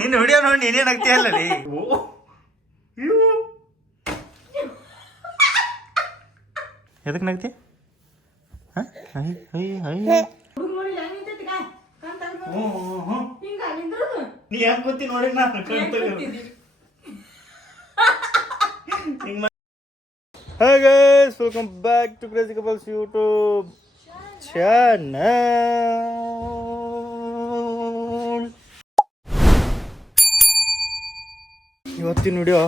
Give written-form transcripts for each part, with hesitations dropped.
ನಿನ್ನ ವಿಡಿಯೋ ನೋಡಿ ನೀನೇನಾಗ್ತೀಯಲ್ಲ ನೀ ಎದಕ್ಕೆ ನಗ್ತಿ ನೀ ಯಾಕೆ ಗೊತ್ತಿ ನೋಡಿ ನಾನು Hi guys, welcome back to Crazy Couples YouTube channel. ಇವತ್ತಿನ ವಿಡಿಯೋ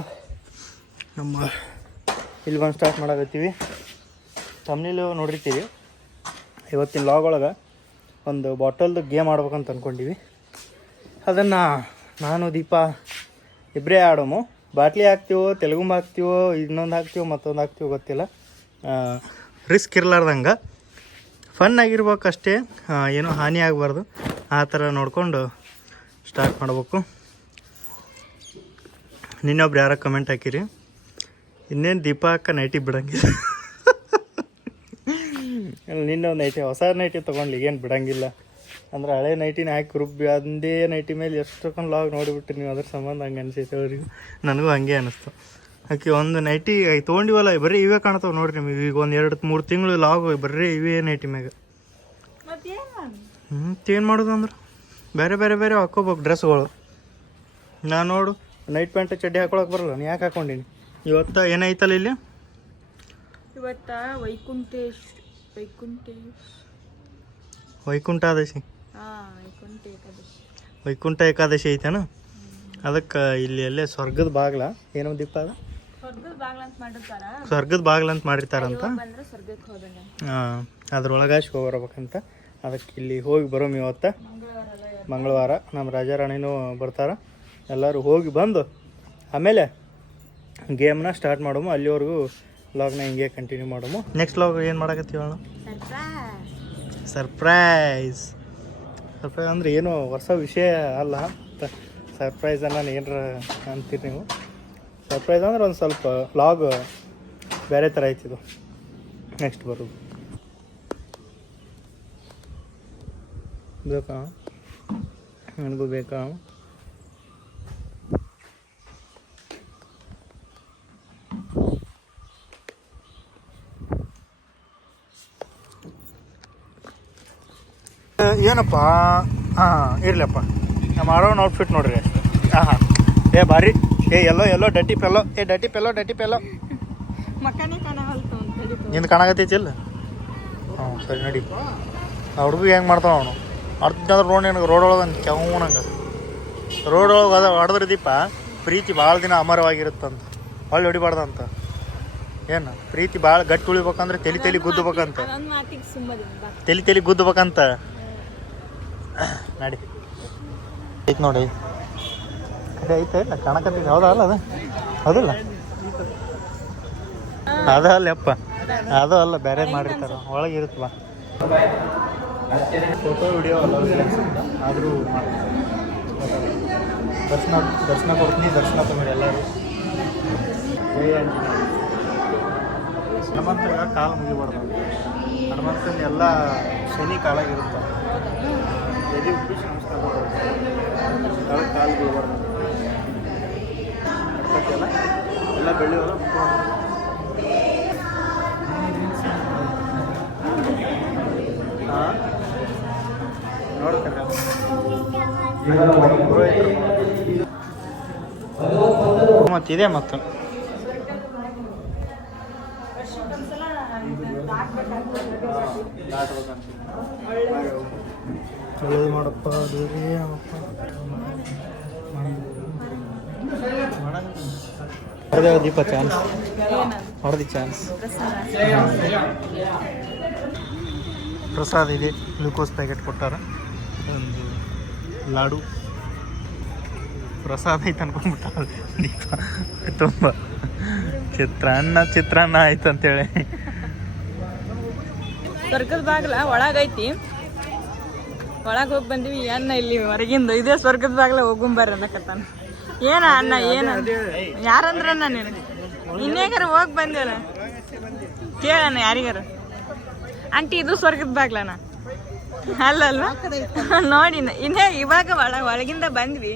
ನಮ್ಮ ಇಲ್ಲಿ ಬಂದು ಸ್ಟಾರ್ಟ್ ಮಾಡಕತ್ತೀವಿ. ತಮ್ಮನೇಲಿ ನೋಡಿರ್ತೀವಿ. ಇವತ್ತಿನ ಲಾಗ್ ಒಳಗೆ ಒಂದು ಬಾಟಲ್ದು ಗೇಮ್ ಆಡ್ಬೇಕಂತ ಅಂದ್ಕೊಂಡಿವಿ. ಅದನ್ನು ನಾನು ದೀಪ ಇಬ್ಬರೇ ಆಡೋಮು. ಬಾಟ್ಲಿ ಹಾಕ್ತೀವೋ, ತೆಲುಗುಂಬ ಹಾಕ್ತೀವೋ, ಇನ್ನೊಂದು ಹಾಕ್ತೀವೋ, ಮತ್ತೊಂದು ಹಾಕ್ತೀವೋ ಗೊತ್ತಿಲ್ಲ. ರಿಸ್ಕ್ ಇರಲಾರ್ದಂಗೆ ಫನ್ ಆಗಿರ್ಬೇಕಷ್ಟೇ, ಏನೂ ಹಾನಿ ಆಗಬಾರ್ದು. ಆ ಥರ ನೋಡಿಕೊಂಡು ಸ್ಟಾರ್ಟ್ ಮಾಡಬೇಕು. ನಿನ್ನೊಬ್ರು ಯಾರೋ ಕಮೆಂಟ್ ಹಾಕಿರಿ, ಇನ್ನೇನು ದೀಪಕ್ಕ ನೈಟಿ ಬಿಡಂಗಿಲ್ಲ. ನಿನ್ನೊಂದು ನೈಟಿ, ಹೊಸ ನೈಟಿ ತೊಗೊಂಡ್ಲಿ ಏನು ಬಿಡಂಗಿಲ್ಲ ಅಂದ್ರೆ ಹಳೆ ನೈಟಿನ ಹಾಕಿ ರುಬ್ಬಿ ಅಂದೇ ನೈಟಿ ಮೇಲೆ ಎಷ್ಟೊಂದು ಲಾಗ್ ನೋಡಿಬಿಟ್ರಿ ನೀವು. ಅದ್ರ ಸಂಬಂಧ ಹಂಗೆ ಅನಿಸೈತೆ ಅವ್ರಿಗೆ, ನನಗೂ ಹಂಗೆ ಅನ್ನಿಸ್ತು. ಆಕೆ ಒಂದು ನೈಟಿ ತೊಗೊಂಡಿವಲ್ಲ, ಬರೀ ಇವೇ ಕಾಣ್ತಾವೆ ನೋಡಿರಿ ನಿಮಗೆ. ಈಗ ಒಂದು 2-3 ತಿಂಗಳು ಲಾಗ್ ಬರೀ ಇವೇ ನೈಟಿ ಮ್ಯಾಗ. ಏನು ಮಾಡೋದು ಅಂದ್ರೆ ಬೇರೆ ಬೇರೆ ಬೇರೆ ಹಾಕ್ಕೋಬೇಕು ಡ್ರೆಸ್ಗಳು. ನಾನು ನೋಡು ನೈಟ್ ಪ್ಯಾಂಟ್ ಚಡ್ಡಿ ಹಾಕೊಳಕ್ಕೆ ಬರಲ್ಲ, ನೀ ಯಾಕೆ ಹಾಕ್ಕೊಂಡಿನಿ? ಇವತ್ತು ಏನೈತಲ್ಲ ಇಲ್ಲಿ, ಇವತ್ತ ವೈಕುಂಠ ಏಕಾದಶಿ ಐತೇನ? ಅದಕ್ಕೆ ಇಲ್ಲಿ ಎಲ್ಲೇ ಸ್ವರ್ಗದ ಬಾಗ್ಲ ಏನೋ ದೀಪ ಅದ, ಸ್ವರ್ಗದ ಬಾಗ್ಲ ಅಂತ ಮಾಡಿರ್ತಾರಂತ. ಹಾಂ, ಅದ್ರೊಳಗೆ ಹೋಗ್ಬರ್ಬೇಕಂತ. ಅದಕ್ಕೆ ಇಲ್ಲಿ ಹೋಗಿ ಬರೋಮ್ ಇವತ್ತು ಮಂಗಳವಾರ. ನಮ್ಮ ರಾಜಾರಾಣಿನೂ ಬರ್ತಾರೆ. ಎಲ್ಲರೂ ಹೋಗಿ ಬಂದು ಆಮೇಲೆ ಗೇಮ್ನ ಸ್ಟಾರ್ಟ್ ಮಾಡೋಮು. ಅಲ್ಲಿವರೆಗೂ ಲಾಗ್ನ ಹಿಂಗೆ ಕಂಟಿನ್ಯೂ ಮಾಡೋಮು. ನೆಕ್ಸ್ಟ್ ಲಾಗ್ ಏನು ಮಾಡಕತ್ತೀವಿ ಅಣ್ಣ? ಸರ್ಪ್ರೈಸ್ ಅಂದರೆ ಏನು ಹೊಸ ವಿಷಯ ಅಲ್ಲ. ಸರ್ಪ್ರೈಸ್ ನಾನು ಏನರ ಅಂತೀರಿ ನೀವು. ಸರ್ಪ್ರೈಸ್ ಅಂದ್ರೆ ಒಂದು ಸ್ವಲ್ಪ ಲಾಗ್ ಬೇರೆ ಥರ ಐತಿದು ನೆಕ್ಸ್ಟ್ ಬರೋದು. ಬೇಕಾ? ನನಗೂ ಬೇಕಾ? ಏನಪ್ಪ? ಹಾಂ ಇರಲಪ್ಪ, ನಮ್ಮ ಆಡೋಣ ಔಟ್ಫಿಟ್ ನೋಡ್ರಿ. ಹಾಂ ಏ ಭಾರಿ, ಎಲ್ಲೋ ಡಟಿ ಪೆಲ್ಲೋ, ಡಟಿ ಪೆಲ್ಲೋ ನಿಂದು ಕಾಣಾಗತ್ತೈತಿಲ್ಲ? ಹ್ಞೂ ಸರಿ ನಡಿ. ಆ ಹುಡುಗ ಹೆಂಗೆ ಮಾಡ್ತಾವ ಅವನು ಅರ್ಧಂದ್ರೆ ರೋಡ್ ನನಗೆ ರೋಡ್ ಒಳಗೆ ಕೆವನಂಗೆ ರೋಡ್ ಒಳಗೆ ಅದ ಹೊಡೆದ್ರೆ ದೀಪ ಪ್ರೀತಿ ಭಾಳ ದಿನ ಅಮರವಾಗಿರುತ್ತಂತ, ಹೊಳ್ಳಿ ಹೊಡಿಬಾರ್ದಂತ. ಏನು ಪ್ರೀತಿ ಭಾಳ ಗಟ್ಟಿ ಉಳಿಬೇಕಂದ್ರೆ ತಲೆ ಗುದ್ದಬೇಕಂತ, ತಲೆ ಗುದ್ದಬೇಕಂತ. ನಡಿ ಐತೆ ನೋಡಿ, ಅದೇ ಐತೆ ಇಲ್ಲ ಕಾಣಕತ್ತೈತೆ. ಹೌದಾ? ಅಲ್ಲ ಅದು ಹೌದಿಲ್ಲ, ಅದು ಅಲ್ಲಪ್ಪ, ಅದು ಅಲ್ಲ, ಬೇರೆ ಮಾಡಿರ್ತಾರ ಒಳಗೆ ಇರುತ್ತೆ. ಬಾ ಫೋಟೋ ವಿಡಿಯೋ ಅಲ್ಲ ಆದರೂ ದರ್ಶನ ಕೊಡ್ತೀನಿ. ದರ್ಶನ ತಗೊಂಡು ಎಲ್ಲರೂ ಜೈ ಆಂಜನೇಯ. ಹನುಮಂತಗ ಕಾಲು ಮುಗಿಬಾರ್ದು. ಹನುಮಂತನ ಎಲ್ಲ ಶನಿ ಕಾಲಾಗಿರುತ್ತೆ. ಎದೆ ಉಪ್ಪಿಸಿ ನಮಸ್ಕಾರ ಮಾಡೋದು, ಕಾಲು ಮುಗಿಬಾರ್ದು. ಎಲ್ಲ ಎಲ್ಲ ಬೆಳೆಯೋಲ್ಲ ನೋಡ್ತಾರೆ. ಮತ್ತಿದೆ ಮತ್ತು ಒಳ್ಳೇದು ಮಾಡಪ್ಪ, ದೇವರೇ ನಮ್ಮಪ್ಪ. ಹೊಡೆದ ದೀಪ ಚಾನ್ಸ್, ಹೊಡೆದಿ ಚಾನ್ಸ್. ಪ್ರಸಾದ ಇದೆ, ಗ್ಲೂಕೋಸ್ ಪ್ಯಾಕೆಟ್ ಕೊಟ್ಟಾರ. ಒಂದು ಲಾಡು ಪ್ರಸಾದ ಐತೆ ಅನ್ಕೊಂಡ್ಬಿಟ್ಟ ದೀಪ. ತುಂಬ ಚಿತ್ರಾನ್ನ ಆಯ್ತು ಅಂತೇಳಿ. ಸ್ವರ್ಗದ ಬಾಗ್ಲ ಒಳಗೈತಿ, ಒಳಗೆ ಹೋಗಿ ಬಂದಿವಿ. ಅನ್ನ ಇಲ್ಲಿ ಹೊರಗಿಂದ ಇದೇ ಸ್ವರ್ಗದ ಬಾಗ್ಲ ಹೋಗುಂಬಾರ ಅನ್ನಕತ್ತಾನ. ಏನ ಅಣ್ಣ ಏನು ಯಾರಂದ್ರ ನೀನು? ಇನ್ಯಾಗಾರ ಹೋಗಿ ಬಂದೇವಲ್ಲ ಕೇಳಣ ಯಾರಿಗಾರ ಆಂಟಿ ಇದು ಸ್ವರ್ಗದ ಬಾಗ್ಲನ ಅಲ್ಲಲ್ವಾ ನೋಡಿ ಇನ್ನೇ ಇವಾಗ ಒಳಗಿಂದ ಬಂದ್ವಿ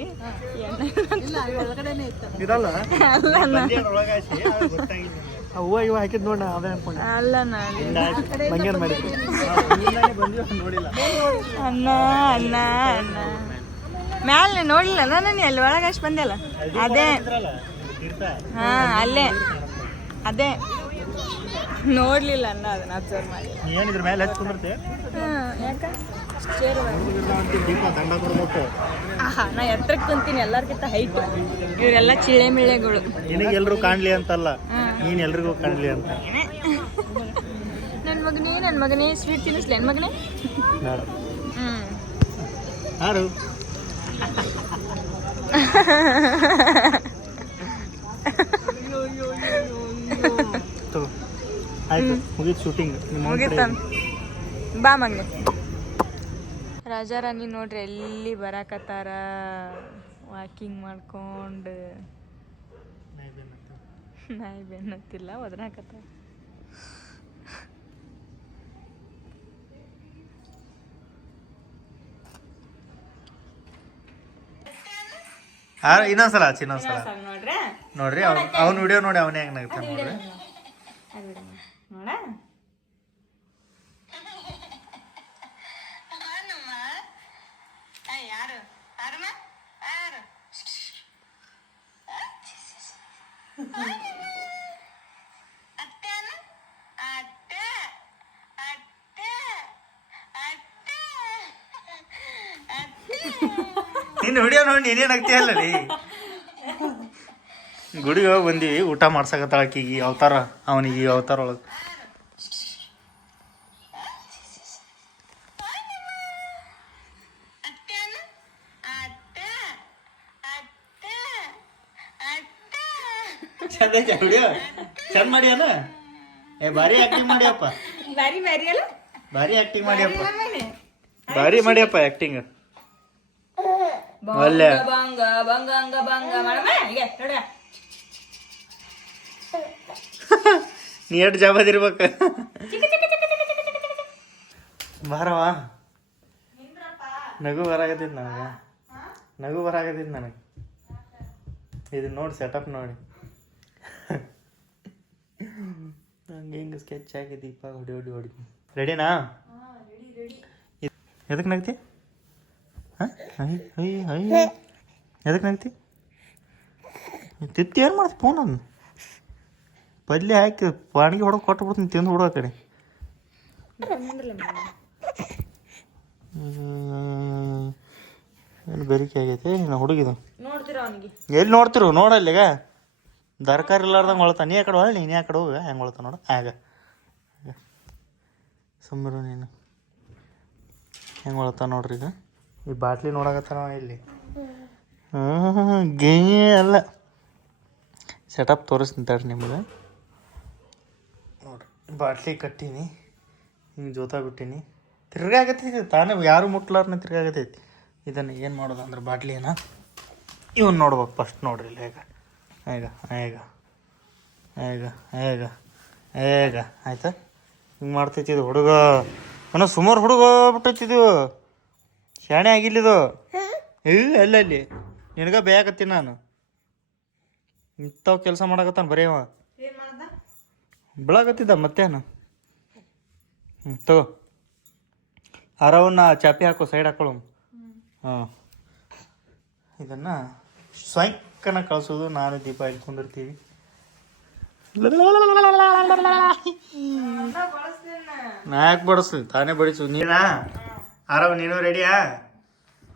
ಇದಲ್ಲ ಅಲ್ಲಣ್ಣ ಹೂವ ಇವ ಹಾಕಿದ್ ನೋಡ ಅದೇ ಅನ್ಕೊಂಡೆ ಅಲ್ಲಣ್ಣ ಮಂಗೇನ್ ಮಾಡಿದ್ರಿ ನೋಡಿಲ್ಲ ಅಣ್ಣ ಅಣ್ಣ ಅಣ್ಣ ಮ್ಯಾಲೆ ನೋಡ್ಲಿಲ್ಲ ನಾನು ಅಲ್ಲಿ ಒಳಗೆ ಅಷ್ಟು ಬಂದೆಲ್ಲ ಅದೇ ಹಾ ಅಲ್ಲೇ ಅದೇ ನೋಡ್ಲಿಲ್ಲ ಅಣ್ಣ ಅದನ್ನ ಅಬ್ಸರ್ವ್ ಮಾಡಿ ಏನಿದ್ರ ಮೇಲೆ ಹಚ್ಚಿ ಕುಂದಿರ್ತೆ ಯಾಕ ದಂಡ ಕೊಡ್ಬೇಕು ಆಹಾ ನಾ ಎತ್ತರಕ್ಕೆ ಕುಂತೀನಿ ಎಲ್ಲರಿಗಿಂತ ಹೈಟ್ ಇವರೆಲ್ಲ ಚಿಳೆ ಮಿಳೆಗಳು ನಿನಗೆ ಎಲ್ರು ಕಾಣ್ಲಿ ಅಂತಲ್ಲ ನೀನ್ ಎಲ್ರಿಗೂ ಕಾಣ್ಲಿ ಅಂತ ನನ್ನ ಮಗನೇ ಸ್ವೀಟ್ ತಿನ್ನಿಸ್ಲಿ ನನ್ನ ಮಗನೇ ಯಾರು ಆಯ್ತು ಮುಗೀತು ಶೂಟಿಂಗ್ ಬಾ ಮಗನೆ ರಾಜಾರಾಣಿ ನೋಡ್ರಿ ಎಲ್ಲಿ ಬರಾಕತ್ತಾರ ವಾಕಿಂಗ್ ಮಾಡ್ಕೊಂಡು ನಾಯಿ ಬೆನ್ನತ್ತಿಲ್ಲ ಒದರಾಕತ್ತಾರ ಇನ್ನೊಂದ್ಸಲ ಹಚ್ಚಿ ಇನ್ನೊಂದ್ಸಲ ನೋಡ್ರಿ ನೋಡ್ರಿ ಅವ್ನ ವಿಡಿಯೋ ನೋಡಿ ಅವನೇ ಹೆಂಗ್ ನಗ್ತಾನೆ ನೋಡ್ರಿ ನೋಡ ನಿನ್ನ ವಿಡಿಯೋ ನೋಡಿ ನೀನೇನ್ ಆಗ್ತೀಯಲ್ಲ ರೀ ಗುಡಿಗೆ ಹೋಗಿ ಬಂದೀವಿ ಊಟ ಮಾಡ್ಸಕತ್ತಾಳ ಆಕಿಗೆ ಅವತಾರ ಅವನಿಗೆ ಅವತಾರ ಒಳಗೆ ಚಂದ ಐತೆ ವಿಡಿಯೋ ಚಂದ ಮಾಡ್ಯಾನ ಭಾರಿ ಆಕ್ಟಿಂಗ್ ಮಾಡ್ಯಪ್ಪ ಭಾರಿ ಆಕ್ಟಿಂಗ್ ಮಾಡ್ಯಪ್ಪ ಭಾರಿ ಮಾಡ್ಯಪ್ಪ ಆಕ್ಟಿಂಗ್ ಒಳ್ಳೆ ಬಂಗ ಬಂಗ ಅಂಗ ಬಂಗ ಮಾಡಮ್ಮ ಹೀಗೆ ನೋಡ ನೀ ಎಷ್ಟು ಜಾಬದಿರ್ಬೇಕ ಬಾರವಾ ನಗು ಬರಾಕತ್ತಿದ್ ನನಗೆ ಇದು ನೋಡಿ ಸೆಟಪ್ ನೋಡಿ ಹಂಗೆ ಹಿಂಗೆ ಸ್ಕೆಚ್ ಹಾಕಿ ದೀಪ ಹೊಡಿ ರೆಡಿನಾ ಎದಕ್ಕೆ ನಗ್ತಿ ಎದಕ್ಕೆ ನಗ್ತಿ ತಿತ್ತಿ ಏನು ಮಾಡ್ತಿ ಫೋನ್ ಅದನ್ನ ಪಲ್ಯ ಹಾಕಿ ಪಾಣಿಗೆ ಹೊಡೆದು ಕೊಟ್ಟು ಬಿಡ್ತೀನಿ ತಿಂದು ಬಿಡೋ ಕಡೆ ಏನು ಬೆರಿಕೆ ಆಗೈತೆ ನಾ ಹುಡುಗಿದು ಎಲ್ಲಿ ನೋಡ್ತಿರು ನೋಡಲ್ಲಿಗ ದರ್ಕಾರ ಇಲ್ಲಾರ್ದಂಗೆ ಹೊಳ್ತಾ ನೀ ಆ ಕಡೆ ಹೊಳ್ಳಿ ನೀ ಆ ಕಡೆ ಹೋಗ ಹೆಂಗೆ ಹೊಳ್ತಾ ನೋಡು ಆಗ ಸುಮ್ಮರು ನೀನು ಹೆಂಗೆ ಹೊಳ್ತಾ ನೋಡ್ರಿ ಈಗ ಈ ಬಾಟ್ಲಿ ನೋಡಕತ್ತಾನ ಇಲ್ಲಿ ಗೇ ಅಲ್ಲ ಸೆಟಪ್ ತೋರಿಸ್ತೀನಿ ತಡ್ರಿ ನಿಮಗೆ ನೋಡ್ರಿ ಬಾಟ್ಲಿ ಕಟ್ಟೀನಿ ಹಿಂಗೆ ಜೋತಾ ಬಿಟ್ಟೀನಿ ತಿರ್ಗಾಗತ್ತೈತಿ ತಾನೇ ಯಾರು ಮುಟ್ಲಾರ್ನ ತಿರ್ಗಾಗತ್ತೈತಿ ಇದನ್ನು ಏನು ಮಾಡೋದು ಅಂದ್ರೆ ಬಾಟ್ಲಿನ ಇವನು ನೋಡ್ಬೇಕು ಫಸ್ಟ್ ನೋಡ್ರಿ ಇಲ್ಲಿ ಹೇಗ ಆಯ್ತಾ ಹಿಂಗೆ ಮಾಡ್ತೈತಿ ಇದು ಹುಡುಗ ಅನ್ನೋ ಸುಮಾರು ಹುಡುಗ ಬಿಟ್ಟೈತಿದು ಶಾಣೆ ಆಗಿಲ್ಲಿದು ಅಲ್ಲಿ ನಿನಗ ಬೇಕತ್ತೀನಿ ನಾನು ಇಂಥವು ಕೆಲಸ ಮಾಡಕತ್ತಾನ ಬರೀ ಅವ ಬೆಳಗತ್ತಿದ್ದ ಮತ್ತೇನು ತಗೋ ಅರವನ್ನ ಚಾಪಿ ಹಾಕೋ ಸೈಡ್ ಹಾಕೊಳ್ಳೋ ಹಾಂ ಇದನ್ನು ಸ್ವಯಂಕನ ಕಳಿಸೋದು ನಾನು ದೀಪ ಇಟ್ಕೊಂಡಿರ್ತೀವಿ ನಾ ಯಾಕೆ ಬಡಿಸ್ತೀನಿ ತಾನೇ ಬಡಿಸು ನೀನಾ ಆರಾಮ ನೀನು ರೆಡಿಯಾ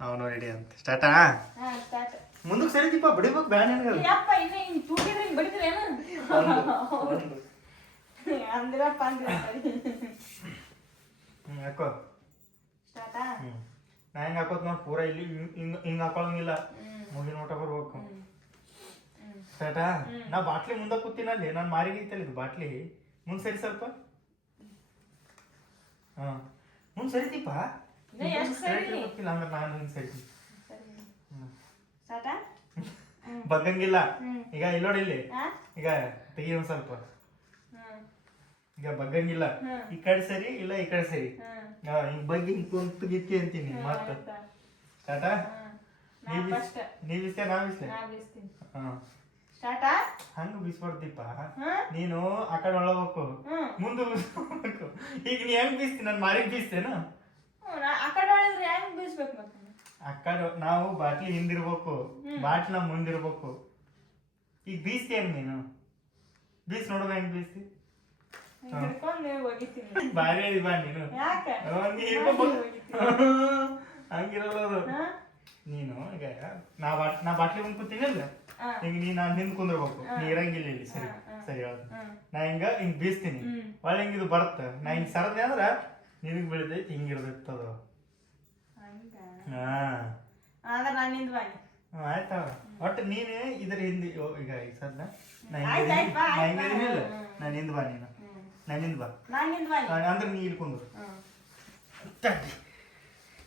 ಅವನು ರೆಡಿ ಅಂತ ಸ್ಟಾರ್ಟಾ ಮುಂದಕ್ಕೆ ಸರಿ ದೀಪ ಬಡಿಬೇಕು ಬ್ಯಾನ್ ಹಾಕೋ ನಾ ಹೆಂಗೆ ಹಾಕೋದು ನೋಡಿ ಪೂರ ಇಲ್ಲಿ ಹಿಂಗೆ ಹಾಕೊಳಂಗಿಲ್ಲ ಮುಗಿನ ಊಟ ಬರ್ಬೇಕು ಸ್ಟಾರ್ಟಾ ನಾ ಬಾಟ್ಲಿ ಮುಂದೆ ಕೂತೀನಲ್ಲಿ ನಾನು ಮಾರಿಗೆ ಐತಲ್ಲ ಇದು ಬಾಟ್ಲಿ ಮುಂದೆ ಸರಿ ಸ್ವಲ್ಪ ಹಾಂ ಮುಂದೆ ಸರಿತೀಪ ಗೊತ್ತಿಲ್ಲ ಹಂಗಾರೆ ನಾನು ಹಿಂಗೆ ಸರಿತೀನಿ ಬಗ್ಗಂಗಿಲ್ಲ. ಈಗ ಇಲ್ಲಿ ನೋಡಿ ಇಲ್ಲಿ, ಈಗ ತೆಗಿ ಒಂದ್ ಸ್ವಲ್ಪ. ಈಗ ಬಗ್ಗಂಗಿಲ್ಲ, ಈ ಕಡೆ ಸರಿ ಇಲ್ಲ ಈ ಕಡೆ ಸರಿ. ಹಿಂಗ್ ಬಗ್ಗೆ ಹಿಂಗ್ ಕುಂತು ಗಿತ್ತಿ ಅಂತೀನಿ. ಮತ್ತ ಸ್ಟಾರ್ಟ. ನೀ ಬಿಸ್ತೆ ನಾ ಬಿಸ್ತೆ. ಹಂಗ ಬೀಸ್ಬಾರ್ದಿಪ್ಪ. ನೀನು ಆ ಕಡೆ ಒಳಗೋಕು, ಮುಂದೆ ಬೀಸ್ಬೇಕು. ಈಗ ನೀ ಹೆಂಗ್ ಬೀಸ್ತಿ? ನನ್ ಮಾರಿಗೆ ಬೀಸ್ತೇನ? ಆ ಕಡೆ ನಾವು ಬಾಟ್ಲಿ ಹಿಂದಿರ್ಬೇಕು, ಬಾಟ್ಲ ಮುಂದಿರ್ಬೇಕು. ಈಗ ಬೀಸ್ತಿ ಹೆಂಗ್ ನೀನು? ಬೀಸ್ ನೋಡುವ ಹೆಂಗ್ ಬೀಸ್ತಿ? ಬಾರಿ ಅದಿ ಬಾ ನೀನು. ಹಂಗಿರಲ್ಲ ಅದು. ನೀನು ಈಗ ನಾ ಬಾಟ್ಲಿ ಮುಂದ್ ಕೂತೀನಲ್ಲ, ಹಿಂಗ ನೀ ನಾನ್ ಹಿಂದ್ ಕುಂದಿರ್ಬೇಕು. ನೀ ಇರಂಗಿಲ್ಲ ಇಲ್ಲಿ. ಸರಿ ಸರಿ ಹೇಳ. ನಾ ಹಿಂಗ್ ಬೀಸ್ತೀನಿ, ಒಳ್ಳೆ ಹಿಂಗ ಇದು ಬರುತ್ತ. ನಾ ಹಿಂಗ್ ಸರದೆ ಅಂದ್ರ ನಿನಗ್ ಬೆಳಿತೈತಿ, ಹಿಂಗಿರ್ತದ. ಆಯ್ತಾ? ಒಟ್ಟು ನೀನು ಇದ್ರ ಹಿಂದಿ. ಈಗ ಸದ್ದ ನಾನು ಹಿಂದ್ ಬಾ. ನೀನು ನನ್ನಿಂದ ಬಾ ಅಂದ್ರೆ ನೀ ಇಳ್ಕೊಂಡ್ರು.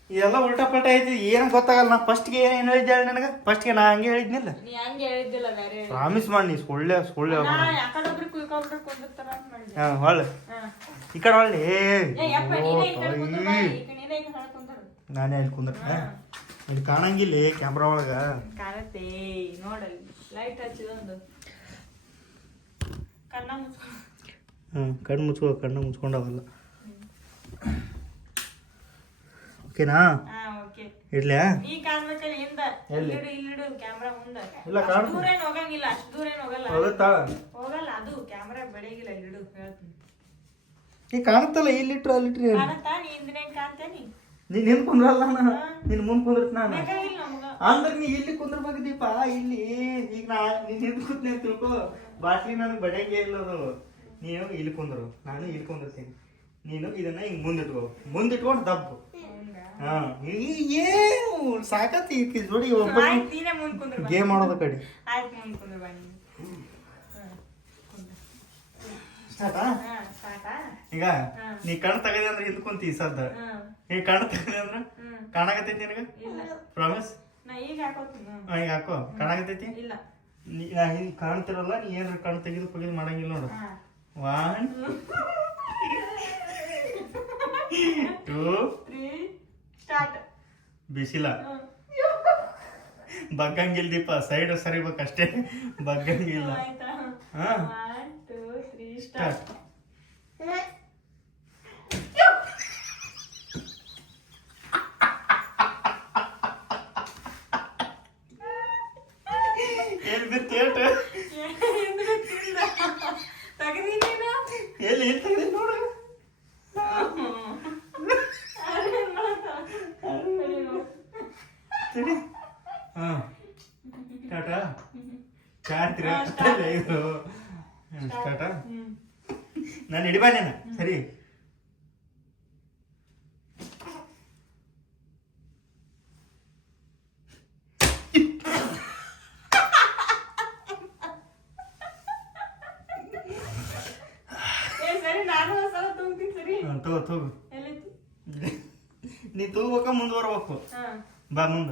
ಇದೆಲ್ಲ ಉಲ್ಟಾ ಪಲ್ಟಾ ಐತಿ, ಏನು ಗೊತ್ತಾಗಲ್ಲ. ನಾ ಫಸ್ಟ್ಗೆ ಏನು ಹೇಳಿದ್ದೆ ಹೇಳಿ ನನಗೆ? ಫಸ್ಟ್ಗೆ ನಾ ಹಂಗೆ ಹೇಳಿದ್ನಿಲ್ಲ. ಪ್ರಾಮಿಸ್ ಮಾಡಿ. ನೀ ಸುಳ್ಳೆ ಸುಳ್ಳೆ ಹೊಳ್ಳೆ ಈ ಕಡೆ ಹೊಳ್ಳಿ. ನಾನೇ ಇಲ್ಲಿ ಕುಂದ್ರ ಇಲ್ಲಿ ಕಾಣಂಗಿಲ್ಲ ಕ್ಯಾಮ್ರಾ ಒಳಗ. ಕಣ್ಣು ಮುಚ್ಕೋ, ಕಣ್ಣು ಮುಚ್ಕೊಂಡವಲ್ಲ. ಓಕೆನಾ? ಇಡ್ಲ್ಯಾ? ಈ ಕಾಣುತ್ತಲ್ಲ, ಇಲ್ಲಿಟ್ರು ಅಲ್ಲಿಟ್ರಿ. ನೀನ್ ಹಿಂದ್ ಕುಂದ್ರಲ್ಲ, ನಿನ್ ಮುಂದ್ ಕುಂದ್ರತ್ ನಾನು. ಅಂದ್ರೆ ನೀ ಇಲ್ಲಿ ಕುಂದ್ರಬೇಕು ದೀಪ. ಇಲ್ಲಿ ಈಗ ನೀನ್ ಹಿಂದ್ ಕೂತ್ನೆ ತಿಳ್ಕೊ. ಬಾಟ್ಲಿ ನನಗೆ ಬಡಿಯಂಗೆ ಇಲ್ಲ ಅದು. ನೀನು ಇಲ್ಲಿ ಕುಂದ್ರು, ನಾನು ಇಲ್ಲಿ ಕುಂದಿರ್ತೀನಿ. ನೀನು ಇದನ್ನ ಹಿಂಗ್ ಮುಂದಿಟ್ಕೊಂಡು ದಬ್ಬು. ಏನು ಸಾಕತ್ತಿ ಜೋಡಿ ಒಬ್ಬ ಗೇಮ್ ಮಾಡೋದ ಕಡೆ. ಈಗ ನೀ ಕಣ್ ತಗದೆ ಅಂದ್ರೆ ಹಿಂದ್ ಕುಂತಿ ಸದ್ದ. ಈಗ ಕಣ್ ತಗದೆ ಅಂದ್ರ ಕಾಣಾಕತೈತಿ ನಿನಗ? ಪ್ರಾಮಿಸ್? ಈಗ ಹಾಕೋ. ಕಾಣಾಕತೈತಿ? ಹಿಂಗ್ ಕಾಣ್ತಿರಲ್ಲ. ನೀ ಏನಾರ ಕಣ್ ತೆಗೆದು ಮಾಡಂಗಿಲ್ಲ ನೋಡು. 1 2 3 ಸ್ಟಾರ್ಟ್. ಬಿಸಿಲ ಬಗ್ಗಂಗಿಲ್ಲ ದೀಪ. ಸೈಡ್ ಸರಿಬೇಕಷ್ಟೇ, ಬಗ್ಗಂಗಿಲ್ಲ. 1 2 3 ಸ್ಟಾರ್ಟ್. ಏನ್ ಬಿತ್ತೇಟ? ಎಲ್ಲಿ ತೆಗೆದಿ ನೋಡು. ಟಾಟಾ ಚಾರ್ತಿರ ಇದು ಸ್ಟಾರ್ಟ. ನಾನು ಹಿಡಿಬಾ ನೀನು. ಸರಿ ತಗೋ. ನೀ ತಗೋಬೇಕ ಮುಂದೆ ಬರ್ಬೇಕು. ಬಾ ಮುಂದೆ.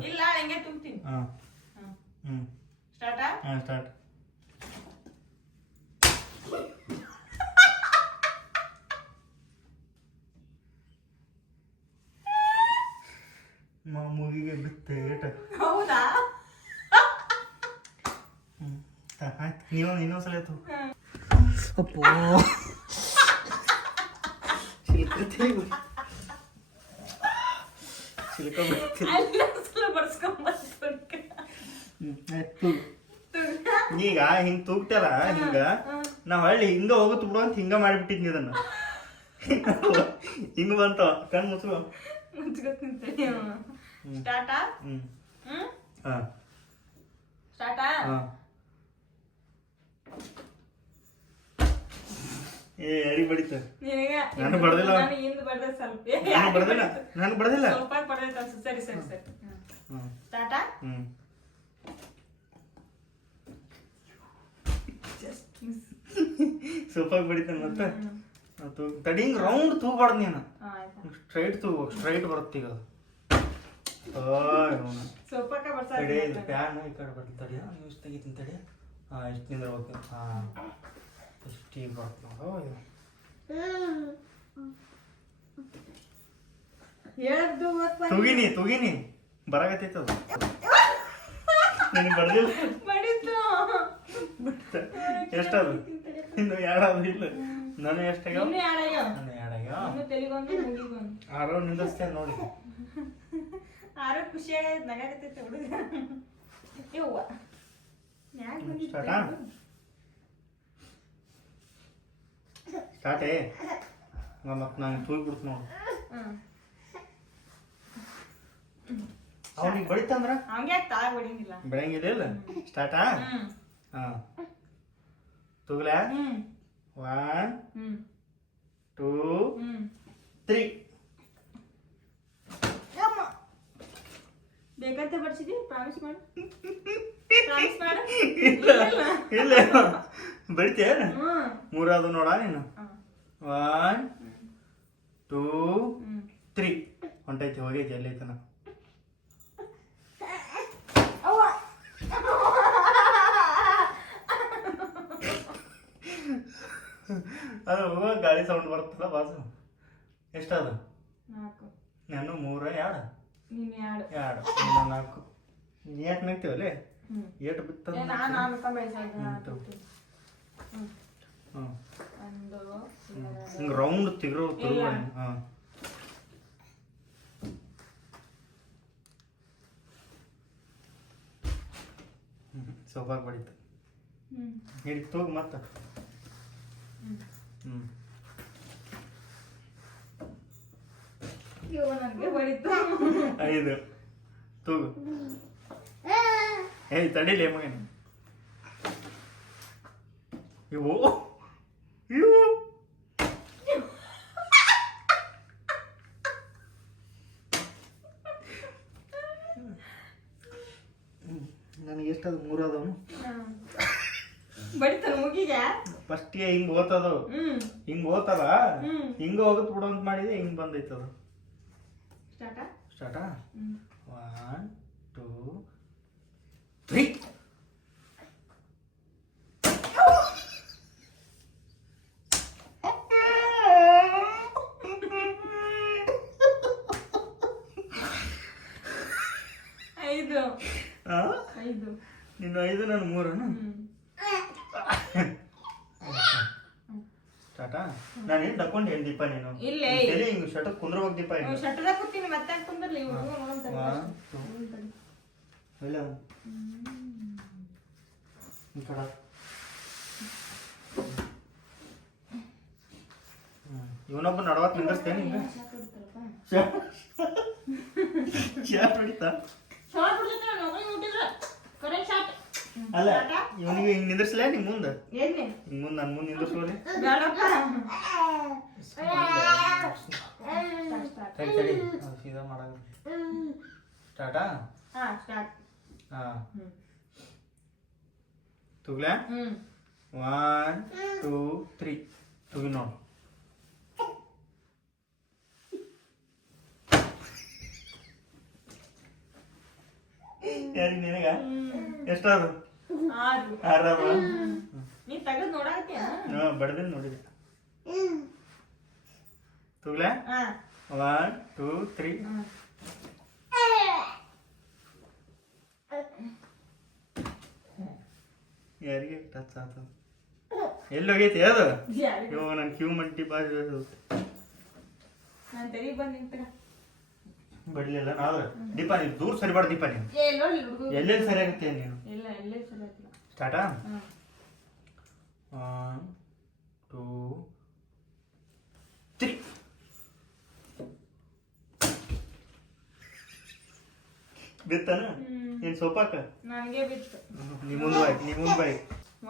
ಸ್ಟಾರ್ಟ್. ಮೂಗಿಗೆ ಬಿತ್ತೆ. ನೀವು ಇನ್ನೊಂದ್ಸಲ ಅಪ್ಪೋ ಈಗ ಹಿಂಗ್ ತೂಗ್ತಲ್ಲ, ಹಿಂಗ ನಾವ್ ಹಳ್ಳಿ ಹಿಂಗ ಹೋಗುತ್ತ ಬಿಡು ಅಂತ ಹಿಂಗ ಮಾಡಿಬಿಟ್ಟಿದ್ನಿ. ಇದನ್ನ ಹಿಂಗ ಬಂತ. ಕಣ್ ಮುಚ್ಚು. ಏ ಅಡಿ ಬಡಿತ. ನಾನು ಬಡದಿಲ್ಲ. ಸೂಪಾಗಿ ಬಡಿತಾನೆ. ಮತ್ತೆ ತಡಿ ಹಿಂಗ್ ರೌಂಡ್ ತೂಗ್ಬಾರ್ದು ನೀನು. ಸ್ಟ್ರೈಟ್ ತೂಗು. ಸ್ಟ್ರೈಟ್ ಬರುತ್ತೆ. ಈಗ ಸೋಫಾಕ ತಡಿ ಇದು ಪ್ಯಾನ್ ಈ ಕಡೆ ಬರ್ತದೆ ತಡಿ ನ್ಯೂಸ್ ತೆಗಿತೀನಿ ತಡಿ ಹಾಂ ಇಷ್ಟು ನಿಂದಿರ್ಬೇಕು ಹಾಂ ಇಷ್ಟು ಈಗ ಬರ್ತದೆ ನೋಡು ತುಗಿನಿ ಬರಾಕತ್ತೈತೆ ಅದು ನಿನಗೆ ಬರ್ದಿಲ್ಲ ಎಷ್ಟದು ಇನ್ನು ಎರಡು ಇಲ್ಲ ನಾನು ಎಷ್ಟಾಗ್ಯಾವ ನಾನು ಎರಡಾಗ್ಯಾವ ಆರೋ ನಿಂದಿಸ್ತೇನೆ ನೋಡಿ ಆರೋ ಖುಷಿಯಾಗ ನಗಾಕತ್ತೈತೆ ಹುಡುಗ ಯವ್ವ ಸ್ಟಾರ್ಟಾ ಸ್ಟಾರ್ಟೇ ಮತ್ತೆ ನಾನು ತೂಗ್ಬಿಡ್ತು ನೋಡು ಅವನಿಗೆ ಬಡಿತಂದ್ರ ಹಂಗೆ ತಾಳ ಹೊಡಿಂಗಿಲ್ಲ ಬೆಳಂಗಿಲ್ಲ ಇಲ್ಲ ಸ್ಟಾರ್ಟಾ ಹಾಂ ತೂಗ್ಲ 1 2 3 ಬೇಕಂತ ಬರ್ಸಿದ್ವಿ ಪ್ರಾಮಿಸ್ ಮಾಡು ಇಲ್ಲ ಬಡಿತೇ ಮೂರಾದು ನೋಡ ನೀನು 1 2 3 ಹೊಂಟೈತಿ ಹೋಗೈತಿ ಎಲ್ಲೈತನ ಅದು ಗಾಳಿ ಸೌಂಡ್ ಬರ್ತದ ಬಾಸು ಎಷ್ಟದ 4 ನಾನು 3 2 ನೀನು 2 2 4 ಏಟ್ ನಗ್ತೀವಲ್ಲೇ ಏಟ್ ಬಿತ್ತ ಹಿಂಗೆ ರೌಂಡ್ ತಿರು ಹಾಂ ಸೋಫಾಗ ಬಡಿತು ಹಿಡಿ ತೂಗು ಮತ್ತೆ ಐದು ತೂಗು ಏಯ್ ತಡಿಲಿ ಮಗನ ಇವು ನನಗೆ ಎಷ್ಟದು 3 ಅದವನು ಬಡಿತಾನ ಮುಗಿಗೆ ಫಸ್ಟಿಗೆ ಹಿಂಗೆ ಓದ್ತದ ಹಿಂಗೆ ಓದ್ತದ ಹಿಂಗೆ ಹೋಗುತ್ತೆ ಬಿಡು ಅಂತ ಮಾಡಿದೆ ಹಿಂಗೆ ಬಂದೈತದ ಸ್ಟಾರ್ಟಾ 1 2 3 5 ನಿನ್ನ 5 ನಾನು 3 ಸ್ಟಾರ್ಟಾ ನಾನು ಏನು ತಕೊಂಡು ಏನು ದೀಪ ನೀನು ಇಲ್ಲೇ ಎಲ್ಲಿ ಹಿಂಗೆ ಶಟಕ್ ಕುಂದ್ರ ಹೋಗಿ ದೀಪ ನೀನು ಶಟದಾಗ ಕೂತೀನಿ ಮತ್ತೆ ಕುಂದ್ರಲಿ ಇಲ್ಲ ಈ ಕಡೆ ಇವನೊಬ್ಬ ನಡವತ್ ನಿಂದಿಸ್ತೇನೆ ಹಿಂಗೆ ಶಾಟ್ ಹೊಡಿತಾ ಅಲ್ಲ ಇವನಿಗೆ ಹಿಂಗೆ ನಿಂದಿರ್ಸ್ಲೇ ನಿಮ್ಮ ಮುಂದೆ ಹಿಂಗೆ ಮುಂದೆ ನನ್ನ ಮುಂದೆ ನಿಂದಿರ್ಸೋರಿ ಸೀದಾ ಮಾಡಾಗ ಸ್ಟಾರ್ಟಾ ಹಾಂ ತುಗ್ಲಾ 1 2 3 ತುಗಿ ನೋಡು ಯಾರಿಗೆ ನಿನಗ ಎಷ್ಟದು 6 ನೀ ತೆಗೆದು ನೋಡಾಕತ್ತೀಯ ಬಡ್ದಿನ ನೋಡಿದೆ ತುಗ್ಲಾ 1 2 3 ಯಾರಿಗೆ ಟಚ್ ಆತ ಎಲ್ಲಿ ಹೋಗೈತಿ ಅದು ಇವಾಗ ನಾನು ಕ್ಯೂ ಮಂಟಿ ಬಾಜು ನಾನು ತೆರಿಗೆ ಬಂದು ನಿಂತ ಬಡ್ಲಿಲ್ಲ ನಾಳೆ ದೀಪ ನೀನು ದೂರ ಸರಿಬಾರ್ದು ದೀಪ ನೀನು ಎಲ್ಲೆಲ್ಲಿ ಸರಿ ಆಗುತ್ತೆ ನೀನು ಇಲ್ಲ ಎಲ್ಲೇ ಸರಿ ಆಗಿಲ್ಲ ಸ್ಟಾರ್ಟಾ 1 2 3 ಬಿತ್ತಾನ ಏನು ಸೋಪಾಕ ನನಗೆ ಬಿತ್ತು ನೀ ಮುಂದೆ ಬಾಯ್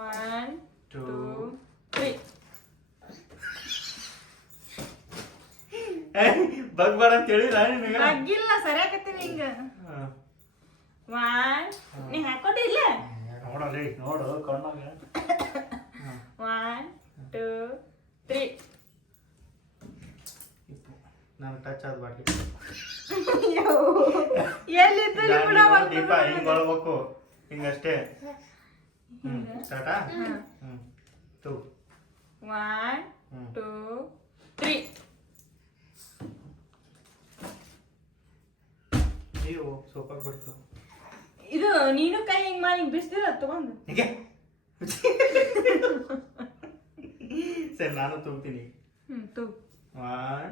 1 2 3 ಬಗ್ಬೇಡ ಅಂತ ಹೇಳಿಲ್ಲ ನಿನಗೆ ಬಗ್ಗಿಲ್ಲ ಸರಿಯಾಕತ್ತೀನಿ ಹಿಂಗ 1 ನೀ ಹಾಕೋದಿಲ್ಲ ನೋಡಲಿ ನೋಡು ಕಣ್ಣಾಗ 1 2 3 ನಾನು ಟಚ್ ಆದ ಬಾಟ್ಲಿ ಎಲ್ಲಿದ್ದು ದೀಪ ಹಿಂಗ್ ಒಳಬೇಕು ಹಿಂಗಷ್ಟೇ ಸ್ಟಾರ್ಟಾ ಟೂ 1 2 3 ಅಯ್ಯೋ ಸೋಪಾಗಿ ಬಿಡ್ತು ಇದು ನೀನು ಕೈ ಹಿಂಗ್ ಮಾಡಿ ಬಿಸ್ತಿರ ತಗೊಂಡು ಹೀಗೆ ಸರಿ ನಾನು ತೂಗ್ತೀನಿ ತೂ 1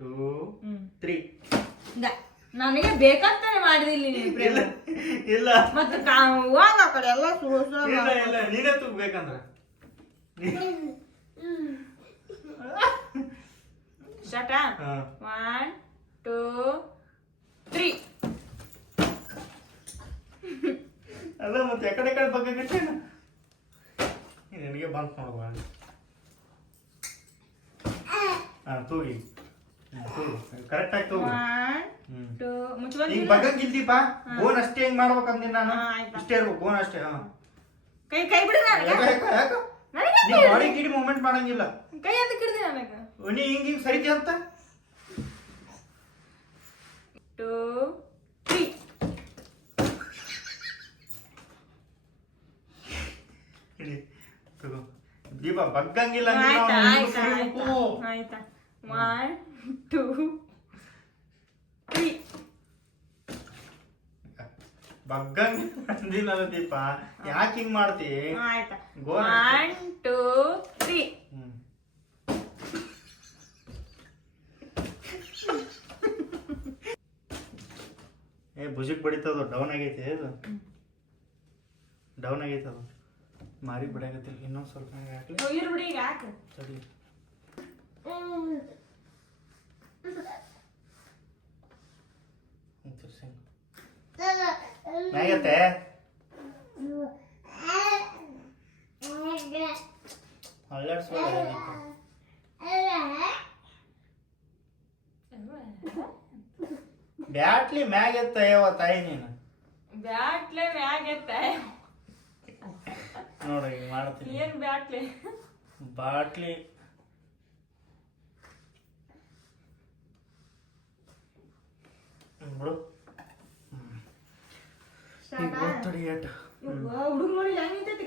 2 3 ನನಗೆ ಬೇಕಂತಾನೆ ಮಾಡಿದಿಲ್ಲ ನೀನು ಪ್ರೇಮ ಇಲ್ಲ ಮತ್ತೆ ಹೋಗ ಆ ಕಡೆ ಎಲ್ಲ ಇಲ್ಲ ಇಲ್ಲ ನೀನೇ ತೂಗ್ಬೇಕಂದ್ರ ಸ್ಟಾರ್ಟಾ 1 2 3 ಅಲ್ಲ ಮತ್ತೆ ಎಕಡೆ ಕಡೆ ಬಗ್ಗೆ ನನಗೆ ಬಂತು ನೋಡುವ ತೂಗಿ ತೂಗು ಕರೆಕ್ಟಾಗಿ ತೂಗು 1 2 ಮುಚ್ಚಬಂದಿ ಹಿಂಗ್ ಬಗ್ಗಂಗಿಲ್ದೀಪ ಬೋನ್ ಅಷ್ಟೇ ಹಿಂಗ್ ಮಾಡ್ಬೇಕಂದಿನ ನಾನು ಇಷ್ಟೇ ಇರ್ಬೇಕು ಬೋನ್ ಅಷ್ಟೇ ಕೈ ಕೈ ಬಿಡು ನನಗೆ ನೀ ಬಾಡಿ ಗಿಡಿ ಮೂವ್ಮೆಂಟ್ ಮಾಡಂಗಿಲ್ಲ ಕೈ ಅಂತ ಕಿಡ್ದಿ ನನಗೆ ನೀ ಹಿಂಗ್ ಹಿಂಗ್ ಸರಿತಿ ಅಂತ 2 3 ಇಡಿ ತಗೋ ದೀಪ ಬಗ್ಗಂಗಿಲ್ಲ ಆಯ್ತಾ ಆಯ್ತಾ ಆಯ್ತಾ 1 2 3 ಬಗ್ಗಂಗಿಲ್ಲ ಅಂದಿಲ್ಲ ದೀಪ ಯಾಕೆ ಹಿಂಗ್ ಮಾಡ್ತಿ ಆಯ್ತಾ ಗೋಲ್ 1 2 3 ಏ ಭುಜಕ್ ಬಡಿತದ ಡೌನ್ ಆಗೈತೆ ಅದು ಡೌನ್ ಆಗೈತೆ ಅದು ಮಾರಿ ಬಿಡಾಗತ್ತಿಲ್ಲ ಇನ್ನೊಂದು ಸ್ವಲ್ಪ ಹಾಕ್ಲಿ ಇರು ಬಿಡಿ ಈಗ ಹಾಕು ಸರಿ ಮ್ಯಾಗತ್ತೆ ಬ್ಯಾಟ್ಲಿ ಮ್ಯಾಗೆತ್ತ ಯಾವ ತಾಯಿ ನೀನು ಬ್ಯಾಟ್ಲೆ ಮ್ಯಾಗೆತ್ತ ನೋಡ ಈಗ ಮಾಡ್ತೀನಿ ಏನ್ ಬ್ಯಾಟ್ಲೆ ಬಾಟ್ಲಿ ಬಿಡು ತಡಿ ಏಟ್ ಹುಡುಗ ನೋಡಿ ಹೆಂಗ್ ನಿಂತೈತಿ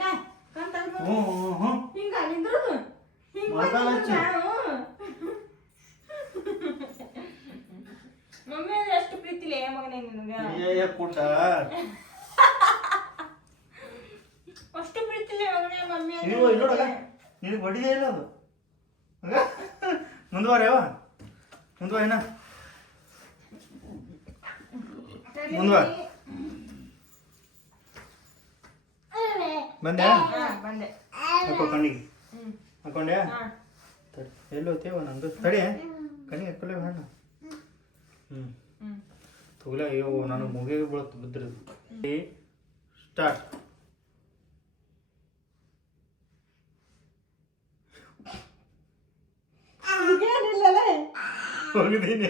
ಕಣ್ ತೆಗ್ದು ಹ್ಞೂ ಹಿಂಗ ನಿಂದ್ರು ಹಿಂಗ ಮೊಬೈಲ್ ಹಚ್ಚು. ಮಮ್ಮಿ ಅಂದ್ರೆ ಎಷ್ಟು ಪ್ರೀತಿಲೇ ಮಗನೇ ನಿನಗ ಏ ಕೂಟ ಅಷ್ಟು ಪ್ರೀತಿಲೇ ಮಗನೇ ಮಮ್ಮಿ ನೀವು ಇಲ್ಲೋಡಗ ನಿನಗೆ ಬಡಿದೇ ಇಲ್ಲ ಅದು ಮುಂದುವರ ಯಾವ ಮುಂದುವ ಏನ ಮುಂದುವ ಬಂದೆ ಬಂದೆ ಹಾಕೋ ಕಣ್ಣಿಗೆ ಹಾಕೊಂಡೆ ಎಲ್ಲಿ ಹೋಗ್ತೇವ ನಂದು ತಡಿ ಕಣ್ಣಿಗೆ ಹಾಕೊಳ್ಳೇವ ಹಣ್ಣು ತಗೊಲ ಅಯ್ಯೋ ನನಗೆ ಮುಗಿಗೆ ಬೀಳತ್ತು ಬಿದ್ದಿರೋದು ಸ್ಟಾರ್ಟ್ ಹೋಗಿದ್ದೀನಿ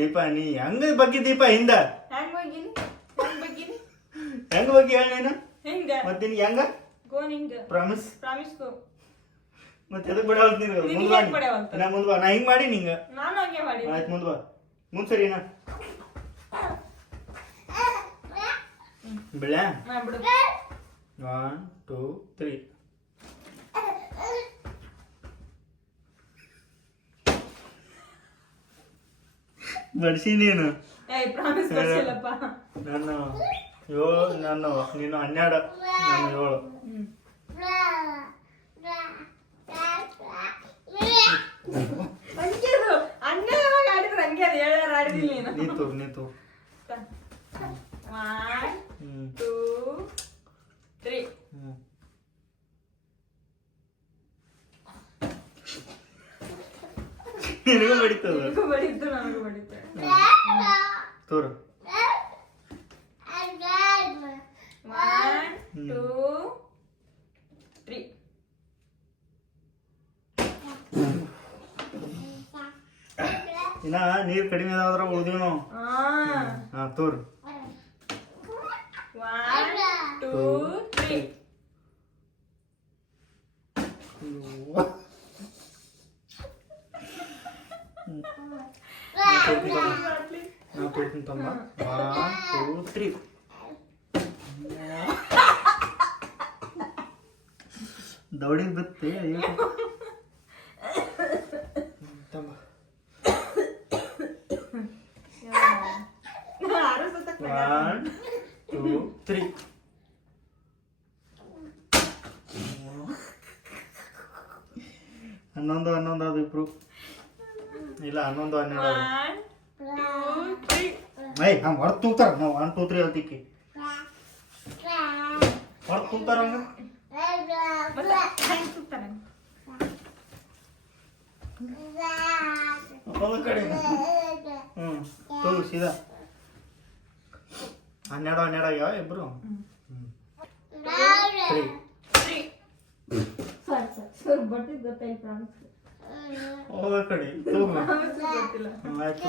ದೀಪ ನೀ ಹೆಂಗ ಬಗ್ಗೆ ದೀಪ ಹಿಂದ ಹೆಂಗ ಬಗ್ಗೆ ಹೇಳ ನೀನು ಮತ್ತೆ ನಿನ್ಗೆ ಹೆಂಗ ಪ್ರಾಮಿಸ್ ಮತ್ತೆ ಎದಕ್ ಬಿಡ ನಾ ಮುಂದ್ವಾ ನಾ ಹಿಂಗ್ ಮಾಡಿ ನಿಂಗ ಆಯ್ತು ಮುಂದ್ವಾ ಮುಂದ್ ಸರಿನಾ ಬೆಳೆ 1 2 3 ಬಡ್ಸಿ ನೀನು ನಾನು ನಾನು ನೀನು 12 ನಾನು 7 ನೀತು 1 2 3 ನಿನಗೂ ಬಡಿತದ ಬಡಿತು ನನಗೂ ಬಡಿತು ತೋರು 1 2 3 ಇನ್ನ ನೀರ್ ಕಡಿಮೆ ಅದಾದ್ರ ಉಳ್ದೀವಿ ನಾವು ಹಾ ತೋರು 1 2 3 1 ತೋರ್ತೀನಿ ತಮ್ಮ 1 2 3 ದೌಡಿ ಬತ್ತೆ ತಮ್ಮ 1 2 3 ಹನ್ನೊಂದು ಅದು ಇಬ್ರು ಇಲ್ಲ 11 12 ಏಯ್ ಹಂಗೆ ಹೊರತು ತೂಗ್ತಾರ ನಾವು 1 2 3 ಅಂತಿಕ್ಕಿ ಹೊರತು ತೂಗ್ತಾರ ಹಂಗ ಕಡೆ ತೋಗು ಸೀದಾ 12 ಆಗ್ಯಾವ ಇಬ್ರು ಹೋದ ಕಡೆ ತೋಗು ಆಯ್ತು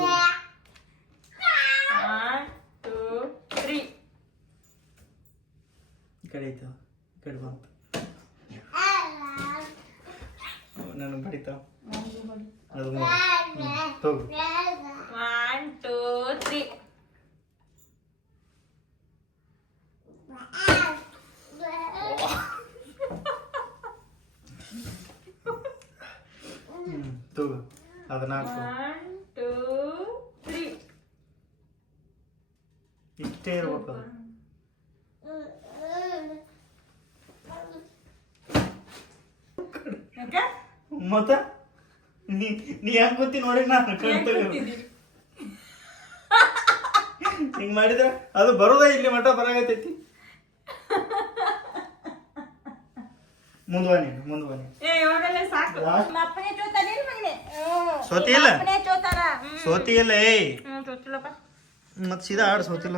1 2 3 ಈ ಕಡೆ ಐತ ಈ ಕಡೆ ಬಂತು ನನಗೆ ಬಡಿತಾವ ಅದು ತೋಗು 1 2 3 ತೋಗು ಅದು 4 1 2 3 ಇಷ್ಟೇ ಇರ್ಬೇಕು ಅದು ಮತ್ತ ನೀ ಹೆಂಗ್ ಗೊತ್ತಿ ನೋಡಿ ನಾನು ಹಿಂಗ್ ಮಾಡಿದ್ರೆ ಅದು ಬರೋದ ಇಲ್ಲಿ ಮಠ ಬರಾಗತೈತಿ ಮುಂದ್ವಾ ನೀನು ಸೋತಿ ಇಲ್ಲ ಸೋತಿ ಇಲ್ಲ ಏಯ್ ಮತ್ ಸೀದಾ ಆಡ್ ಸೋತಿಲ್ಲ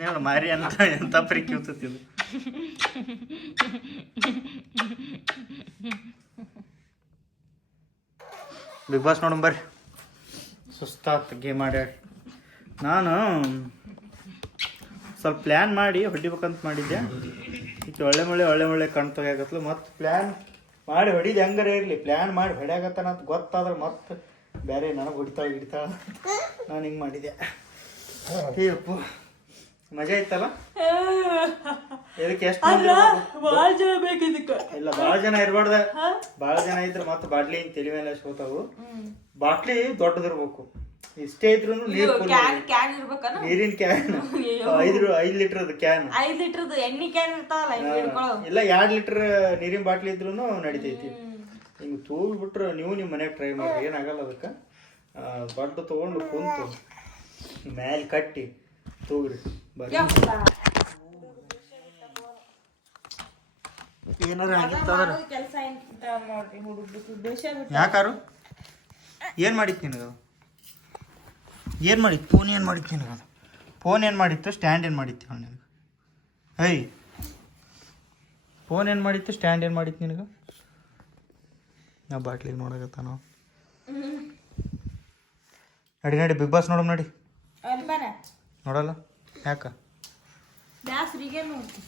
ಹೇಳ ಮಾರಿ ಅಂತ ಎಂತ ಪ್ರೀತಿ ಇರ್ತೈತಿದು ಬಿಗ್ ಬಾಸ್ ನೋಡಮ್ ಬರ್ರಿ ಸುಸ್ತಾತ್ ಗೇಮ್ ಆಡ್ಯಾಡಿ ನಾನು ಸ್ವಲ್ಪ ಪ್ಲ್ಯಾನ್ ಮಾಡಿ ಹೊಡಿಬೇಕಂತ ಮಾಡಿದ್ದೆ ಈಗ ಒಳ್ಳೆ ಕಣ್ ತೆಗಿಯಾಕತ್ಲು ಮತ್ತು ಪ್ಲ್ಯಾನ್ ಮಾಡಿ ಹೊಡಿದು ಹೆಂಗಾರ ಇರಲಿ ಪ್ಲ್ಯಾನ್ ಮಾಡಿ ಹೊಡ್ಯಾಕತ್ತಾನ ಅಂತ ಗೊತ್ತಾದ್ರೆ ಮತ್ತೆ ಬೇರೆ ನನಗೆ ಹೊಡಿತಾಳ ನಾನು ಹಿಂಗೆ ಮಾಡಿದ್ದೆ ಅಪ್ಪು ಮಜಾ ಇತ್ತಲ್ಲ ಇದಕ್ಕೆ ಎಷ್ಟು ಭಾಳ ಜನ ಬೇಕಿದ್ದಕ್ಕೆ ಇಲ್ಲ ಭಾಳ ಜನ ಇರಬಾರ್ದ ಭಾಳ ಜನ ಇದ್ರೆ ಮತ್ತೆ ಬಾಟ್ಲಿ ಹಿಂಗೆ ತಲೆ ಮೇಲೆ ಸೋತಾವು ಬಾಟ್ಲಿ ದೊಡ್ಡದಿರ್ಬೇಕು ಇಷ್ಟೇ ಇದ್ರು ಕ್ಯಾನ್ ಇರ್ಬೇಕಲ್ಲ ನೀರಿನ ಕ್ಯಾನ್ 5 ಲೀಟರ್ದು ಕ್ಯಾನ್ 5 ಲೀಟರ್ದು ಎಣ್ಣೆ ಕ್ಯಾನ್ ಇರ್ತಾವಲ್ಲ ಇಲ್ಲ 2 ಲೀಟರ್ ನೀರಿನ ಬಾಟ್ಲಿ ಇದ್ರು ನಡಿತೈತಿ ಹಿಂಗೆ ತೂಗ್ಬಿಟ್ರೆ ನೀವು ನಿಮ್ಮ ಮನ್ಯಾಗ ಟ್ರೈ ಮಾಡ್ರಿ ಏನಾಗಲ್ಲ ಅದಕ್ಕೆ ದೊಡ್ಡ ತೊಗೊಂಡು ಕುಂತು ಮ್ಯಾಲೆ ಕಟ್ಟಿ ತೂಗ್ರಿ ಬರ್ರಿ ಏನಾರ ಆಗಿತ್ತಂದ್ರೆ ಯಾಕಾರು ಏನು ಮಾಡಿತ್ತು ನಿನಗೆ ಏನು ಮಾಡಿತ್ತು ಫೋನ್ ಏನು ಮಾಡಿತ್ತು ನಿನಗೆ ಅದು ಫೋನ್ ಏನು ಮಾಡಿತ್ತು ಸ್ಟ್ಯಾಂಡ್ ಏನು ಮಾಡಿತ್ತು ನಿನಗೆ ಐ ಫೋನ್ ಏನು ಮಾಡಿತ್ತು ಸ್ಟ್ಯಾಂಡ್ ಏನು ಮಾಡಿತ್ತು ನಿನಗೆ ನಾ ಬಾಟ್ಲಿಗೆ ನೋಡಕತ್ತಾನ ನಡಿ ಬಿಗ್ ಬಾಸ್ ನೋಡಮ್ ನಡಿ ನೋಡಲ್ಲ ಯಾಕ ಬ್ಯಾಸ್ರಿಗೆ ನೋಡ್ತೀನಿ